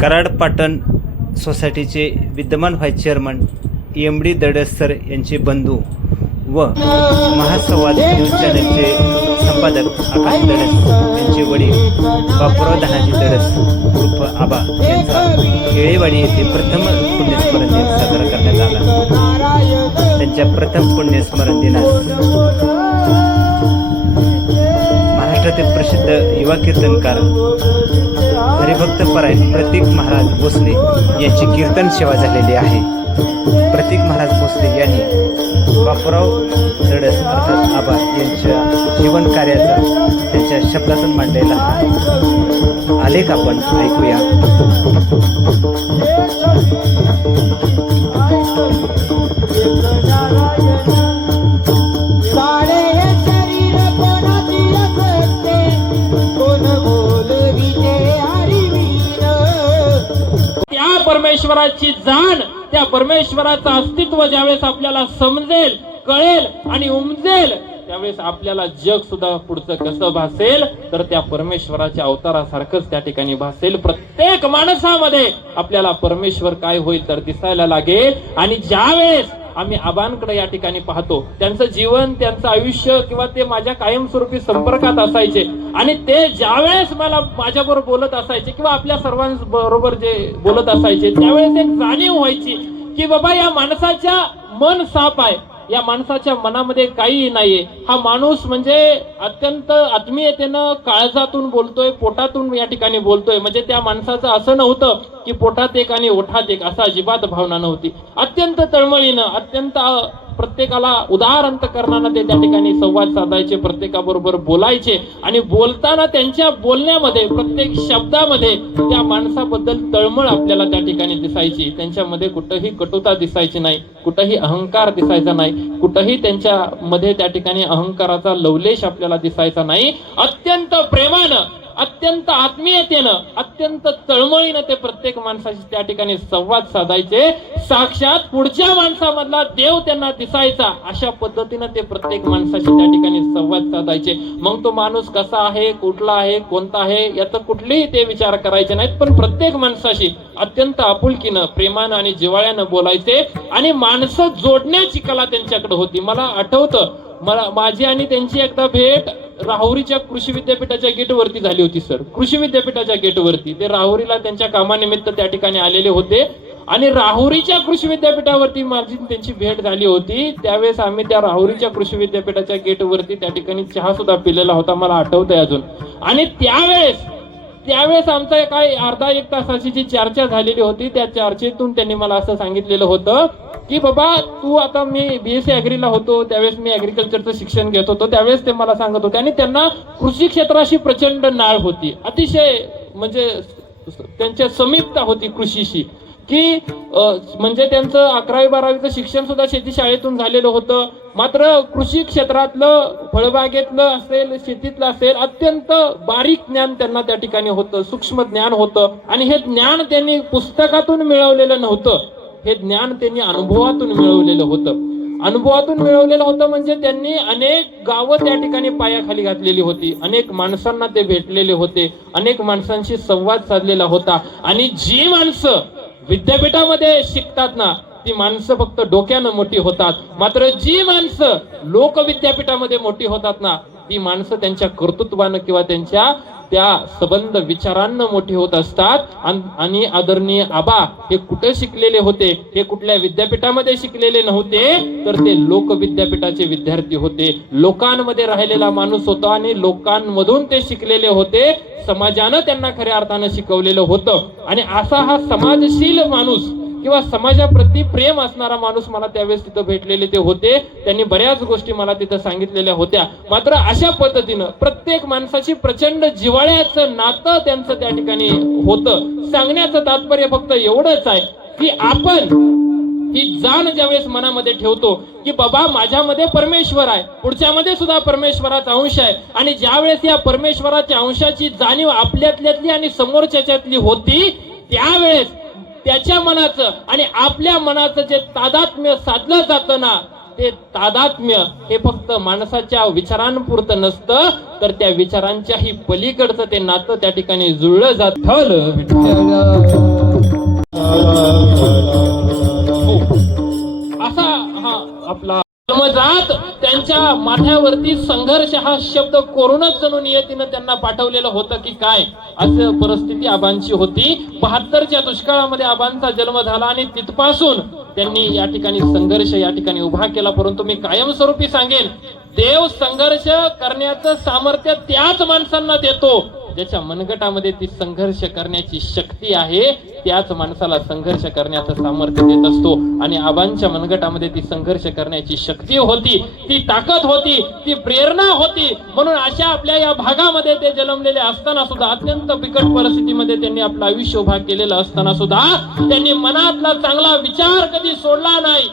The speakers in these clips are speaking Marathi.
कराड पाटण सोसायटीचे विद्यमान vice chairman MD Dadas sir यांचे बंधू व महासंवाद न्यूज चॅनलचे संपादक आकाश दडस यांचे वडील बापूराव धनाजी दडस उर्फ आबा यांचा केळेवाडी येथे प्रथम पुण्यस्मरण दिन साजरा करण्यात आला। त्यांच्या प्रथम पुण्यस्मरण दिनास महाराष्ट्रातील प्रसिद्ध युवा कीर्तनकार हरिभक्त परायण प्रतीक महाराज भोसले यांची कीर्तन सेवा झालेली आहे। प्रतीक महाराज भोसले यांनी बापूराव दडस अर्थात आबा यांच्या जीवन कार्याचा त्यांच्या शब्दातून मांडलेला आलेख आपण ऐकूया। परमेश्वराची जाण, त्या परमेश्वराचं अस्तित्व ज्यावेळेस आपल्याला समजेल, कळेल आणि उमजेल, त्यावेळेस आपल्याला जग सुद्धा पुढचं कसं भासेल तर त्या परमेश्वराच्या अवतारासारखंच त्या ठिकाणी भासेल। प्रत्येक माणसामध्ये आपल्याला परमेश्वर काय होईल तर दिसायला लागेल। आणि ज्यावेळेस आम्ही आबांकडे या ठिकाणी पाहतो, त्यांचं जीवन, त्यांचं आयुष्य किंवा ते माझ्या कायमस्वरूपी संपर्कात असायचे आणि ते ज्यावेळेस मला माझ्याबरोबर बोलत असायचे किंवा आपल्या सर्वांबरोबर जे बोलत असायचे, त्यावेळेस एक जाणीव व्हायची की बाबा या माणसाच्या मन साफ आहे, या माणसाच्या मनामध्ये काही नाहीये। हा माणूस म्हणजे अत्यंत आत्मीयतेनं काळजातून बोलतोय, पोटातून या ठिकाणी बोलतोय। म्हणजे त्या माणसाचं असं नव्हतं की पोटात एक आणि ओठात एक, असा अजिबात भावना नव्हती। अत्यंत तळमळीनं, अत्यंत प्रत्येकाला उदार अंतकरणानं ते त्या ठिकाणी संवाद साधायचे, प्रत्येकाबरोबर बोलायचे आणि बोलताना त्यांच्या बोलण्यामध्ये, प्रत्येक शब्दामध्ये त्या माणसाबद्दल तळमळ आपल्याला त्या ठिकाणी दिसायची। त्यांच्यामध्ये कुठंही कटुता दिसायची नाही, कुठंही अहंकार दिसायचा नाही, कुठंही त्यांच्या मध्ये त्या ठिकाणी अहंकाराचा लवलेश आपल्याला दिसायचा नाही। अत्यंत प्रेमानं, अत्यंत आत्मीयतेनं, अत्यंत तळमळीनं ते प्रत्येक माणसाशी त्या ठिकाणी संवाद साधायचे। साक्षात पुढच्या माणसामधला देव त्यांना दिसायचा, अशा पद्धतीनं ते प्रत्येक माणसाशी त्या ठिकाणी संवाद साधायचे। मग तो माणूस कसा आहे, कुठला आहे, कोणता आहे याचा कुठलेही ते विचार करायचे नाहीत, पण प्रत्येक माणसाशी अत्यंत आपुलकीनं, प्रेमानं आणि जिव्हाळ्यानं बोलायचे आणि माणसं जोडण्याची कला त्यांच्याकडे होती। मला आठवतं, माझी आणि त्यांची एकदा भेट राहुरीच्या कृषी विद्यापीठाच्या गेटवरती झाली होती सर। कृषी विद्यापीठाच्या गेटवरती ते राहुरीला त्यांच्या कामानिमित्त त्या ठिकाणी आलेले होते आणि राहुरीच्या कृषी विद्यापीठावरती माझी त्यांची भेट झाली होती। त्यावेळेस आम्ही त्या राहुरीच्या कृषी विद्यापीठाच्या गेटवरती त्या ठिकाणी चहा सुद्धा पिलेला होता, मला आठवतंय अजून। आणि त्यावेळेस आमचा काय अर्धा एक तासाची जी चर्चा झालेली होती, त्या चर्चेतून त्यांनी मला असं सांगितलेलं होतं की बाबा तू आता, मी BSc ॲग्रीला होतो त्यावेळेस, मी ॲग्रिकल्चरचं शिक्षण घेत होतो त्यावेळेस ते मला सांगत होते आणि त्यांना कृषी क्षेत्राशी प्रचंड नाळ होती, अतिशय म्हणजे त्यांच्या समीपता होती कृषीशी, की म्हणजे त्यांचं 11वी-12वीचं शिक्षण सुद्धा शेती शाळेतून झालेलं होतं। मात्र कृषी क्षेत्रातलं, फळबागेतलं असेल, शेतीतलं असेल, अत्यंत बारीक ज्ञान त्यांना त्या ठिकाणी होतं, सूक्ष्म ज्ञान होतं आणि हे ज्ञान त्यांनी पुस्तकातून मिळवलेलं नव्हतं, हे ज्ञान त्यांनी अनुभवातून मिळवलेलं होतं। अनुभवातून मिळवलेलं होतं म्हणजे त्यांनी अनेक गावं त्या ठिकाणी पायाखाली घातलेली होती, अनेक माणसांना ते भेटलेले होते, अनेक माणसांशी संवाद साधलेला होता। आणि जी माणसं विद्यापीठामध्ये शिकतात ना, ती माणसं फक्त डोक्यानं मोठी होतात, मात्र जी माणसं लोक विद्यापीठामध्ये मोठी होतात ना, ती माणसं त्यांच्या कर्तृत्वानं किंवा त्यांच्या त्या सबंध विचारांना मोठी होत असतात। आणि आदरणीय आबा हे कुठे शिकलेले होते, हे कुठल्या विद्यापीठामध्ये शिकलेले नव्हते, तर ते लोक विद्यापीठाचे विद्यार्थी होते, लोकांमध्ये राहिलेला माणूस होता आणि लोकांमधून ते शिकलेले होते। समाजानं त्यांना खऱ्या अर्थानं शिकवलेलं होतं आणि असा हा समाजशील माणूस किंवा समाजाप्रती प्रेम असणारा माणूस मला त्यावेळेस तिथं भेटलेले ते होते। त्यांनी बऱ्याच गोष्टी मला तिथं सांगितलेल्या होत्या। मात्र अशा पद्धतीनं प्रत्येक माणसाची प्रचंड जिव्हाळ्याचं नातं त्यांचं त्या ठिकाणी होतं। सांगण्याचं तात्पर्य फक्त एवढंच आहे की आपण ही जाण ज्यावेळेस मनामध्ये ठेवतो की बाबा माझ्यामध्ये परमेश्वर आहे, पुढच्यामध्ये सुद्धा परमेश्वराचा अंश आहे, आणि ज्यावेळेस या परमेश्वराच्या अंशाची जाणीव आपल्यातली आणि समोरच्यातली होती, त्यावेळेस त्याच्या मनाचं आणि आपल्या मनाचं जे तादात्म्य साधलं जातं ना, ते तादात्म्य हे फक्त माणसाच्या विचारांपुरतं नसतं, तर त्या विचारांच्याही पलीकडचं ते नातं त्या ठिकाणी जुळलं जातं। असा हा आपला जन्मजात त्यांच्या माथ्यावरती संघर्ष हा शब्द कोरोनाच जणू नियतीनं त्यांना पाठवलेलं होतं की काय, असं परिस्थिती आबांची होती. 72च्या दुष्काळामध्ये आबांचा जन्म झाला आणि तिथपासून त्यांनी या ठिकाणी संघर्ष या ठिकाणी उभा केला. परंतु मी कायमस्वरूपी सांगेन, देव संघर्ष करण्याचं सामर्थ्य त्याच माणसांना देतो ज्याच्या मनगटामध्ये ती संघर्ष करण्याची शक्ती आहे. त्याच माणसाला संघर्ष करण्याचं सामर्थ्य देत असतो. आणि आबांच्या मनगटामध्ये ती संघर्ष करण्याची शक्ती होती, ती ताकद होती, ती प्रेरणा होती. म्हणून अशा आपल्या या भागामध्ये ते जन्मलेले असताना सुद्धा, अत्यंत बिकट परिस्थितीमध्ये त्यांनी आपलं आयुष्य उभा केलेलं असताना सुद्धा त्यांनी मनातला चांगला विचार कधी सोडला नाही,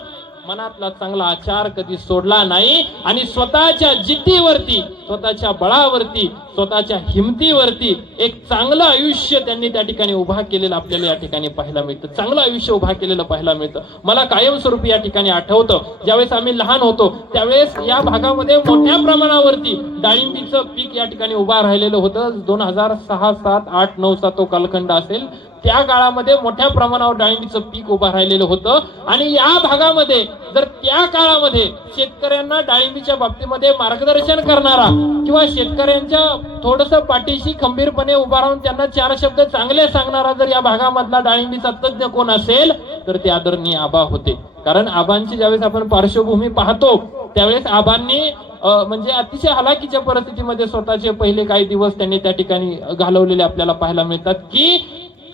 मनातला चांगला आचार कधी सोडला नाही. आणि स्वतःच्या जिद्दीवरती, स्वतःच्या बळावरती, स्वतःच्या हिमतीवरती एक चांगलं आयुष्य त्यांनी त्या ठिकाणी उभा केलेलं आपल्याला या ठिकाणी पाहायला मिळतं. चांगलं आयुष्य उभा केलेलं पाहायला मिळतं. मला कायमस्वरूपी या ठिकाणी आठवतं, ज्यावेळेस आम्ही लहान होतो त्यावेळेस या भागामध्ये मोठ्या प्रमाणावरती डाळिंबीचं पीक या ठिकाणी उभा राहिलेलं होतं. 2006, 7, 8, 9चा तो कालखंड असेल. त्या काळामध्ये मोठ्या प्रमाणावर डाळिंबीचं पीक उभं राहिलेलं होतं. आणि या भागामध्ये जर त्या काळामध्ये शेतकऱ्यांना डाळिंबीच्या बाबतीमध्ये मार्गदर्शन करणारा किंवा शेतकऱ्यांच्या थोडंसं पाठीशी खंबीरपणे उभा राहून त्यांना 4 शब्द चांगले सांगणारा जर या भागामधला डाळिंबीचा तज्ञ कोण असेल तर ते आदरणीय आबा होते. कारण आबांची ज्यावेळेस आपण पार्श्वभूमी पाहतो त्यावेळेस आबांनी म्हणजे अतिशय हलाखीच्या परिस्थितीमध्ये स्वतःचे पहिले काही दिवस त्यांनी त्या ठिकाणी घालवलेले आपल्याला पाहायला मिळतात. की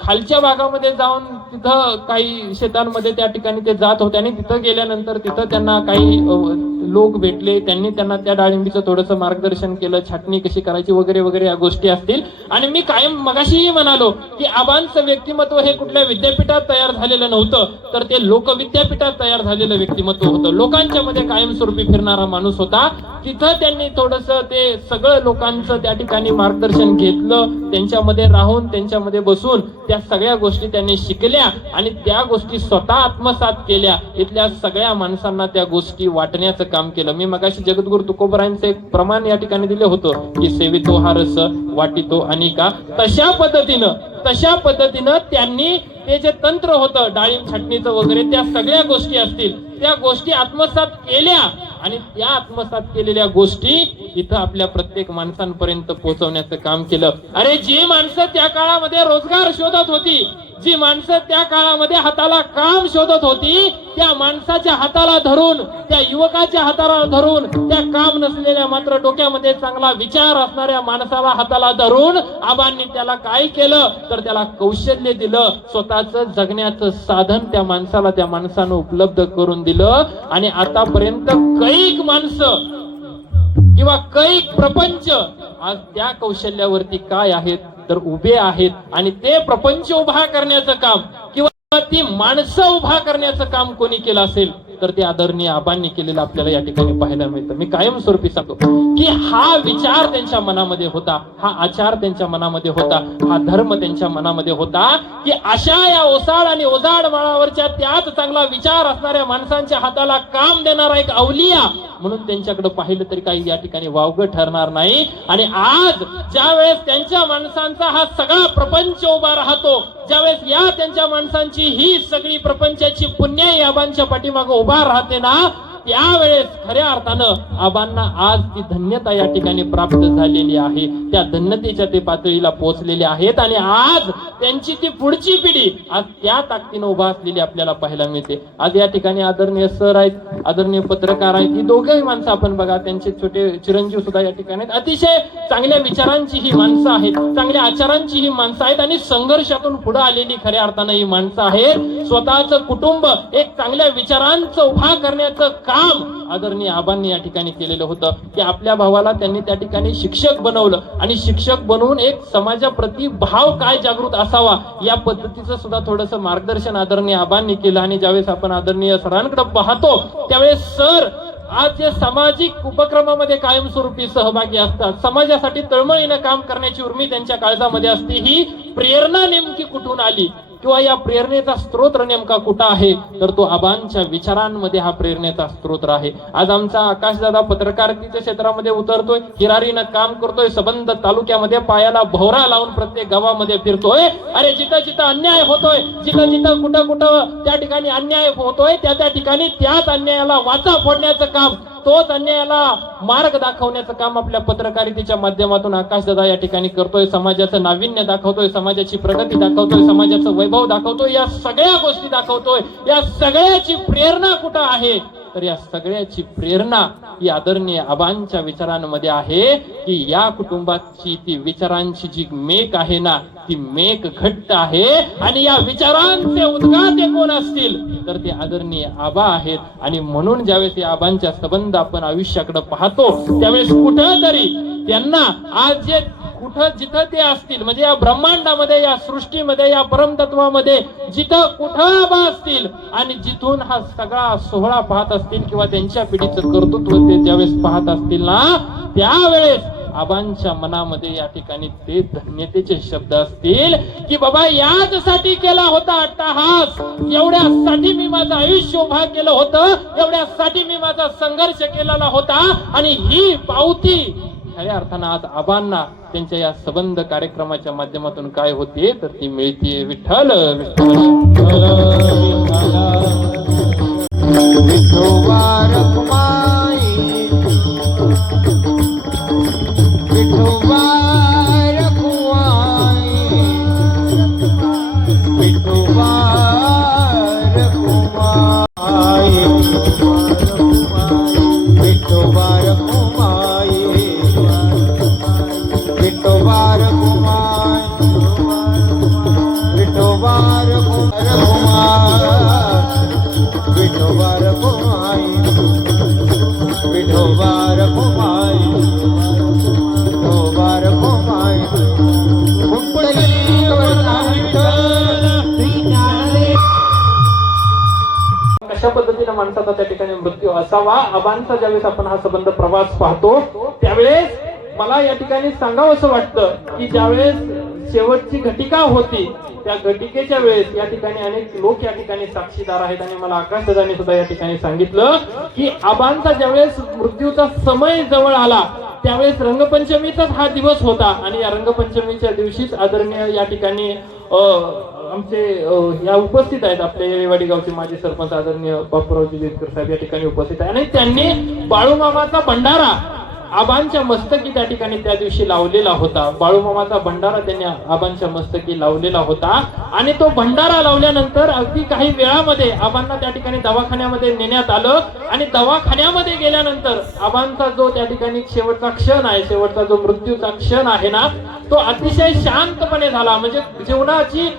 खालच्या भागामध्ये जाऊन तिथं काही शेतांमध्ये त्या ठिकाणी ते जात होते आणि तिथं गेल्यानंतर तिथं त्यांना काही लोक भेटले, त्यांनी त्यांना त्या डाळिंबीचं थोडंसं मार्गदर्शन केलं, छाटणी कशी करायची वगैरे वगैरे या गोष्टी असतील. आणि मी कायम मगाशीही म्हणालो की आबांचं व्यक्तिमत्व हे कुठल्या विद्यापीठात तयार झालेलं नव्हतं, तर ते लोकविद्यापीठात तयार झालेलं व्यक्तिमत्व होतं. लोकांच्या मध्ये कायमस्वरूपी फिरणारा माणूस होता. तिथं त्यांनी थोडंसं ते सगळं लोकांचं त्या ठिकाणी मार्गदर्शन घेतलं, त्यांच्यामध्ये राहून त्यांच्यामध्ये बसून त्या सगळ्या गोष्टी त्यांनी शिकल्या आणि त्या गोष्टी स्वतः आत्मसात केल्या. इथल्या सगळ्या माणसांना त्या गोष्टी वाटण्याचं काम केलं. मी मगाशी जगद्गुरु तुकोबरायांचं एक प्रमाण या ठिकाणी दिलं होतं की सेवितो हा रस वाटितो अनिका. तशा पद्धतीनं त्यांनी ते जे तंत्र होतं डाळिंब छाटणीचं वगैरे, त्या सगळ्या गोष्टी असतील त्या गोष्टी आत्मसात केल्या आणि त्या आत्मसात केलेल्या गोष्टी इथं आपल्या प्रत्येक माणसांपर्यंत पोहोचवण्याचं काम केलं. अरे जी माणसं त्या काळामध्ये रोजगार शोधत होती, जी माणसं त्या काळामध्ये हाताला काम शोधत होती, त्या माणसाच्या हाताला धरून, त्या युवकाच्या हाताला धरून, त्या काम नसलेल्या मात्र डोक्यामध्ये चांगला विचार असणाऱ्या माणसाला हाताला धरून आबांनी त्याला काय केलं तर त्याला कौशल्य दिलं, स्वतःचं जगण्याचं साधन त्या माणसानं उपलब्ध करून दिलं. आणि आतापर्यंत कैक माणसं किंवा कैक प्रपंच आज त्या कौशल्यावरती काय आहेत तर उभे आहेत. आणि ते प्रपंच उभा करण्याचं काम किंवा ती माणसं उभा करण्याचं काम कोणी केलं असेल तर ते आदरणीय आबांनी केलेलं आपल्याला या ठिकाणी पाहायला मिळतं. मी कायमस्वरूपी सांगतो की हा विचार त्यांच्या मनामध्ये होता, हा आचार त्यांच्या मनामध्ये होता, हा धर्म त्यांच्या मनामध्ये होता की अशा या ओसाड आणि ओजाड माळावरच्या त्याच चांगला विचार असणाऱ्या माणसांच्या हाताला काम देणारा एक अवलिया म्हणून त्यांच्याकडे पाहिलं तरी काही या ठिकाणी वावगं ठरणार नाही. आणि आज ज्यावेळेस त्यांच्या माणसांचा हा सगळा प्रपंच उभा राहतो, ज्यावेळेस या त्यांच्या माणसांची ही सगळी प्रपंचाची पुण्याई आबांच्या पाठीमागे उभा राहते ना, त्यावेळेस खऱ्या अर्थानं आबांना आज ती धन्यता या ठिकाणी प्राप्त झालेली आहे. त्या धन्यतेच्या ते पातळीला पोहोचलेले आहेत आणि आज त्यांची ती पुढची पिढी आज त्या ताकदीनं उभा असलेली आपल्याला पाहायला मिळते. आज या ठिकाणी आदरणीय सर आहेत, आदरणीय पत्रकार आहेत, ही दोघंही माणसं आपण बघा, त्यांचे छोटे चिरंजीव सुद्धा या ठिकाणी आहेत. अतिशय चांगल्या विचारांची ही माणसं आहेत, चांगल्या आचारांची ही माणसं आहेत आणि संघर्षातून पुढे आलेली खऱ्या अर्थानं ही माणसं आहेत. स्वतःचं कुटुंब एक चांगल्या विचारांचं उभा करण्याचं काम आदरणीय आबांनी या ठिकाणी केलेलं होतं की आपल्या भावाला त्यांनी त्या ठिकाणी शिक्षक बनवलं आणि शिक्षक बनवून एक समाजाप्रती भाव काय जागृत असावा या पद्धतीचं सुद्धा थोडंसं मार्गदर्शन आदरणीय आबांनी केलं. आणि ज्यावेळेस आपण आदरणीय सरांकडे पाहतो त्यावेळेस सर आज जे सामाजिक उपक्रमामध्ये कायमस्वरूपी सहभागी असतात, समाजासाठी तळमळीनं काम करण्याची उर्मी त्यांच्या काळजामध्ये असते. ही प्रेरणा नेमकी कुठून आली किंवा या प्रेरणेचा स्रोत नेमका कुठं आहे, तर तो आबांच्या विचारांमध्ये हा प्रेरणेचा स्रोत आहे. आज आमचा आकाशदादा पत्रकारितेच्या क्षेत्रामध्ये उतरतोय, हिरारीनं काम करतोय, संबंध तालुक्यामध्ये पायाला भोवरा लावून प्रत्येक गावामध्ये फिरतोय. अरे जिथं जिथं अन्याय होतोय, जिथं जिथं कुठं कुठं त्या ठिकाणी अन्याय होतोय, त्या त्या ठिकाणी त्याच अन्यायाला वाचा फोडण्याचं काम, तोच अन्यायाला मार्ग दाखवण्याचं काम आपल्या पत्रकारितेच्या माध्यमातून आकाशदादा या ठिकाणी करतोय. समाजाचं नाविन्य दाखवतोय, समाजाची प्रगती दाखवतोय, समाजाचं वैभव दाखवतोय, या सगळ्या गोष्टी दाखवतोय. या सगळ्याची प्रेरणा कुठं आहे, तर या सगळ्याची प्रेरणा ही आदरणीय आबांच्या विचारांमध्ये आहे की या कुटुंबाची ती विचारांची जी मेक आहे ना, ती मेक घट्ट आहे. आणि या विचारांचे उद्गाते कोण असतील, तर ते आदरणीय आबा आहेत. आणि म्हणून ज्यावेळेस या आबांच्या संबंध आपण आयुष्याकडे पाहतो, त्यावेळेस कुठं तरी त्यांना आज जे कुठं जिथं ते असतील, म्हणजे या ब्रह्मांडामध्ये, या सृष्टीमध्ये, या परमतत्वामध्ये जिथं कुठं आबा असतील आणि जिथून हा सगळा सोहळा पाहत असतील किंवा त्यांच्या पिढीचं कर्तृत्व ते ज्यावेळेस पाहत असतील ना, त्यावेळेस आबांच्या मनामध्ये या ठिकाणी ते धन्यतेचे शब्द असतील की बाबा याचसाठी केला होता अट्टहास, एवढ्यासाठी मी माझं आयुष्य उभा केलं होतं, एवढ्यासाठी मी माझा संघर्ष केलेला होता. आणि ही पावती खऱ्या अर्थानं आज आबांना त्यांच्या या संबंध कार्यक्रमाच्या माध्यमातून काय होते, तर ती मिळते. विठ्ठल विठ्ठल विठोबा रखुमाई, विठोबा रखुमाई, विठोबा रखुमाई, विठोबा रखुमाई, विठोबा रखुमाई, विठोबा रखुमाई, विठोबा रखुमाई, विठोबा रखुमाई, विठोबा रखुमाई. कुंडली वरला विठ्ठल कशा पद्धतीने माणसाचा त्या ठिकाणी मृत्यू असावा, आबांचा ज्यावेळेस आपण हा संबंध प्रवास पाहतो, त्यावेळेस मला या ठिकाणी सांगावं असं वाटतं की ज्यावेळेस शेवटची घटिका होती, त्या घटिकेच्या वेळेस या ठिकाणी अनेक लोक या ठिकाणी साक्षीदार आहेत. आणि मला आकाशदादांनी सुद्धा या ठिकाणी सांगितलं की आबांचा ज्यावेळेस मृत्यूचा समय जवळ आला, त्यावेळेस रंगपंचमीचाच हा दिवस होता. आणि या रंगपंचमीच्या दिवशीच आदरणीय या ठिकाणी आमचे या उपस्थित आहेत, आपल्या येळेवाडी गावचे माजी सरपंच आदरणीय बापूरावजी देतकर साहेब या ठिकाणी उपस्थित आहे. आणि त्यांनी बाळूमामाचा भंडारा आबांच्या मस्तकी त्या ठिकाणी त्या दिवशी लावलेला होता. बाळूमामाचा भंडारा त्यांनी आबांच्या मस्तकी लावलेला होता. आणि तो भंडारा लावल्यानंतर अगदी काही वेळामध्ये आबांना त्या ठिकाणी दवाखान्यामध्ये नेण्यात आलं. आणि दवाखान्यामध्ये गेल्यानंतर आबांचा जो त्या ठिकाणी शेवटचा क्षण आहे, शेवटचा जो मृत्यूचा क्षण आहे ना, तो अतिशय शांतपणे झाला. म्हणजे जीवनाची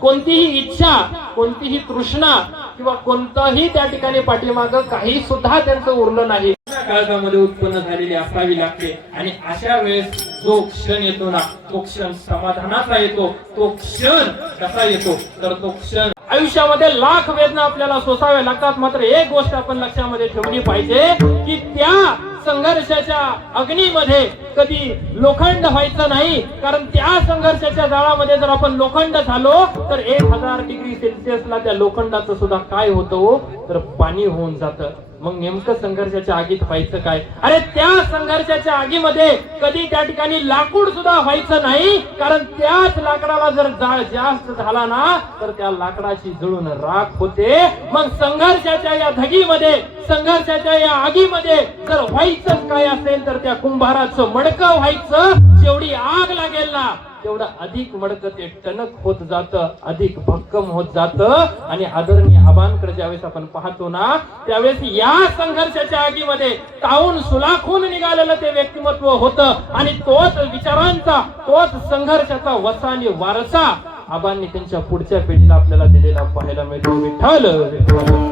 कोणतीही इच्छा, कोणतीही तृष्णा किंवा कोणताही त्या ठिकाणी पाठीमागं काही सुद्धा त्यांचं उरलं नाही, काळामध्ये उत्पन्न झालेली असावी लागते. आणि अशा वेळेस जो क्षण येतो ना, तो क्षण समाधानाचा येतो. तो क्षण कसा येतो, तर तो क्षण आयुष्यामध्ये लाख वेदना आपल्याला सोसाव्या लागतात. मात्र एक गोष्ट आपण लक्षामध्ये ठेवली पाहिजे की त्या संघर्षाच्या अग्नीमध्ये कधी लोखंड व्हायचं नाही. कारण त्या संघर्षाच्या जाळामध्ये जर आपण लोखंड झालो तर 1000 डिग्री सेल्सिअसला त्या लोखंडाचं सुद्धा काय होतं, तर पाणी होऊन जातं. मग नेमकं संघर्षाच्या आगीत व्हायचं काय? अरे त्या संघर्षाच्या आगीमध्ये कधी त्या ठिकाणी लाकूड सुद्धा व्हायचं नाही. कारण त्याच लाकडाला जर जाळ जास्त झाला ना, तर त्या लाकडाची जळून राख होते. मग संघर्षाच्या या धगीमध्ये, संघर्षाच्या या आगीमध्ये जर व्हायचं काय असेल, तर त्या कुंभाराचं मडकं व्हायचं. जेवढी आग लागेल ना, तेवढं अधिक मडकं ते टणक होत जातं, अधिक भक्कम होत जातं. आणि आदरणीय आबांकडे ज्यावेळेस आपण पाहतो ना, त्यावेळेस या संघर्षाच्या आगीमध्ये तावून सुलाखून निघालेलं ते व्यक्तिमत्व होतं. आणि तोच विचारांचा, तोच संघर्षाचा वसा आणि वारसा आबांनी त्यांच्या पुढच्या पिढीला आपल्याला दिलेला पाहायला मिळतो. विठ्ठल विठ्ठल